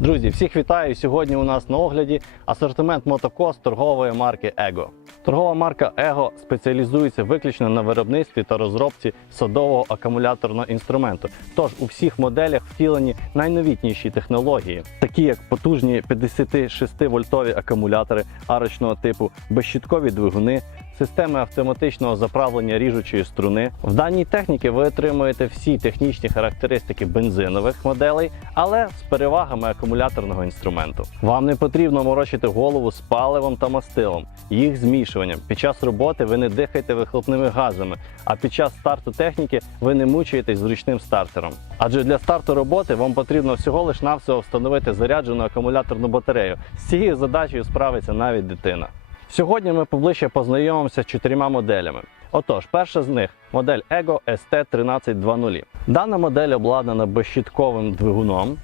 Друзі, всіх вітаю! Сьогодні у нас на огляді асортимент мотокос торгової марки Ego. Торгова марка Ego спеціалізується виключно на виробництві та розробці садового акумуляторного інструменту. Тож у всіх моделях втілені найновітніші технології, такі як потужні 56 вольтові акумулятори арочного типу, безщіткові двигуни, системи автоматичного заправлення ріжучої струни. В даній техніці ви отримуєте всі технічні характеристики бензинових моделей, але з перевагами акумуляторного інструменту. Вам не потрібно морочити голову з паливом та мастилом, їх змішуванням. Під час роботи ви не дихаєте вихлопними газами, а під час старту техніки ви не мучаєтесь зручним стартером. Адже для старту роботи вам потрібно всього лиш навсього встановити заряджену акумуляторну батарею. З цією задачею справиться навіть дитина. Сьогодні ми поближче познайомимося з чотирма моделями. Отож, перша з них модель Ego ST1320. Дана модель обладнана безщітковим двигуном,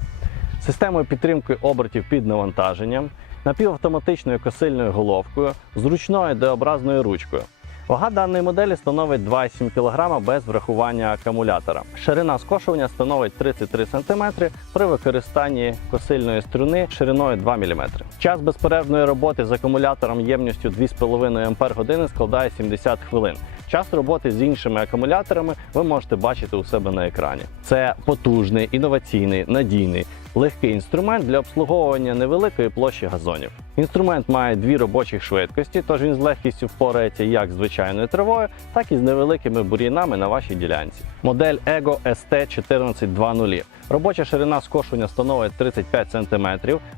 системою підтримки обертів під навантаженням, напівавтоматичною косильною головкою, зручною D-образною ручкою. Вага даної моделі становить 2,7 кг без врахування акумулятора. Ширина скошування становить 33 см при використанні косильної струни шириною 2 мм. Час безперервної роботи з акумулятором ємністю 2,5 Ах складає 70 хвилин. Час роботи з іншими акумуляторами ви можете бачити у себе на екрані. Це потужний, інноваційний, надійний, легкий інструмент для обслуговування невеликої площі газонів. Інструмент має дві робочі швидкості, тож він з легкістю впорається як з звичайною травою, так і з невеликими бур'янами на вашій ділянці. Модель Ego ST1420. Робоча ширина скошування становить 35 см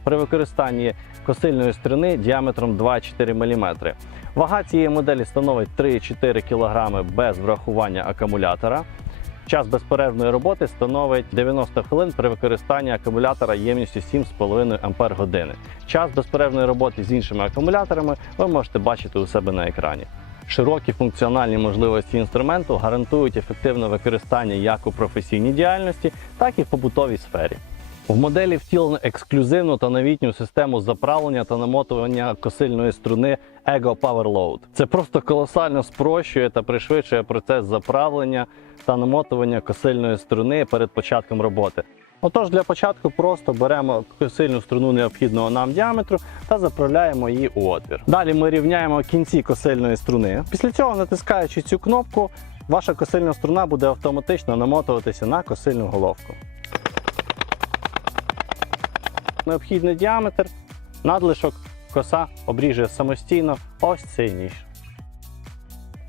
при використанні косильної струни діаметром 2,4 мм. Вага цієї моделі становить 3,4 кг без врахування акумулятора. Час безперервної роботи становить 90 хвилин при використанні акумулятора ємністю 7,5 Ампер години. Час безперервної роботи з іншими акумуляторами ви можете бачити у себе на екрані. Широкі функціональні можливості інструменту гарантують ефективне використання як у професійній діяльності, так і в побутовій сфері. В моделі втілено ексклюзивну та новітню систему заправлення та намотування косильної струни Ego Power Load. Це просто колосально спрощує та пришвидшує процес заправлення та намотування косильної струни перед початком роботи. Отож, для початку просто беремо косильну струну необхідного нам діаметру та заправляємо її у отвір. Далі ми рівняємо кінці косильної струни. Після цього, натискаючи цю кнопку, ваша косильна струна буде автоматично намотуватися на косильну головку необхідний діаметр, надлишок коса обріже самостійно ось цей ніж.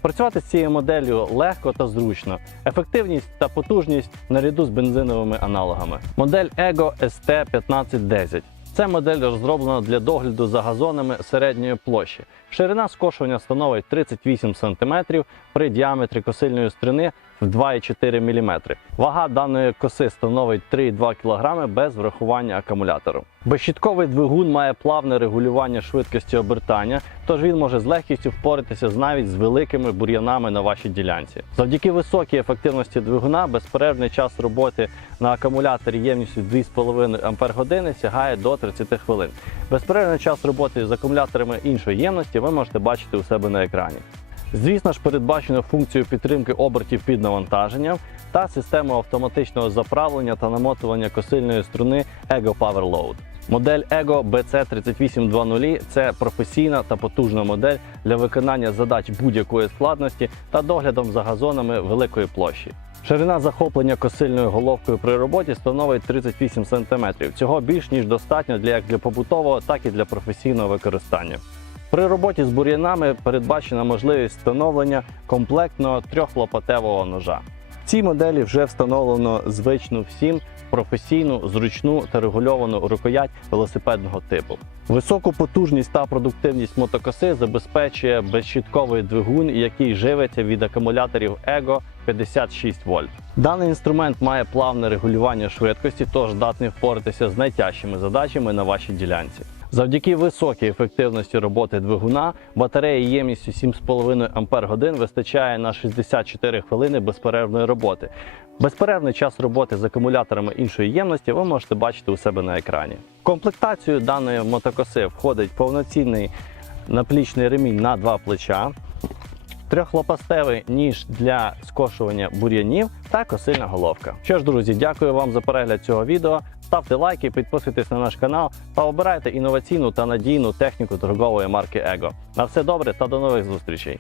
Працювати з цією моделлю легко та зручно. Ефективність та потужність наряду з бензиновими аналогами. Модель Ego ST1510. Це модель розроблена для догляду за газонами середньої площі. Ширина скошування становить 38 см при діаметрі косильної струни в 2,4 мм. Вага даної коси становить 3,2 кг без врахування акумулятору. Безщітковий двигун має плавне регулювання швидкості обертання, тож він може з легкістю впоратися з навіть з великими бур'янами на вашій ділянці. Завдяки високій ефективності двигуна безперервний час роботи на акумуляторі ємністю 2,5 Ах сягає до 30 хвилин. Безперервний час роботи з акумуляторами іншої ємності ви можете бачити у себе на екрані. Звісно ж, передбачено функцію підтримки обертів під навантаженням та систему автоматичного заправлення та намотування косильної струни Ego Power Load. Модель Ego BC3820 це професійна та потужна модель для виконання задач будь-якої складності та доглядом за газонами великої площі. Ширина захоплення косильною головкою при роботі становить 38 см. Цього більш ніж достатньо для як для побутового, так і для професійного використання. При роботі з бур'янами передбачена можливість встановлення комплектного трьохлопатевого ножа. В цій моделі вже встановлено звичну всім професійну, зручну та регульовану рукоять велосипедного типу. Високу потужність та продуктивність мотокоси забезпечує безщітковий двигун, який живиться від акумуляторів Ego 56 вольт. Даний інструмент має плавне регулювання швидкості, тож здатний впоратися з найтяжчими задачами на вашій ділянці. Завдяки високій ефективності роботи двигуна батареї ємністю 7,5 Ампер годин вистачає на 64 хвилини безперервної роботи. Безперервний час роботи з акумуляторами іншої ємності ви можете бачити у себе на екрані. В комплектацію даної мотокоси входить повноцінний наплічний ремінь на два плеча, трьохлопастевий ніж для скошування бур'янів та косильна головка. Що ж, друзі, дякую вам за перегляд цього відео. Ставте лайки, підписуйтесь на наш канал та обирайте інноваційну та надійну техніку торгової марки Его. На все добре та до нових зустрічей.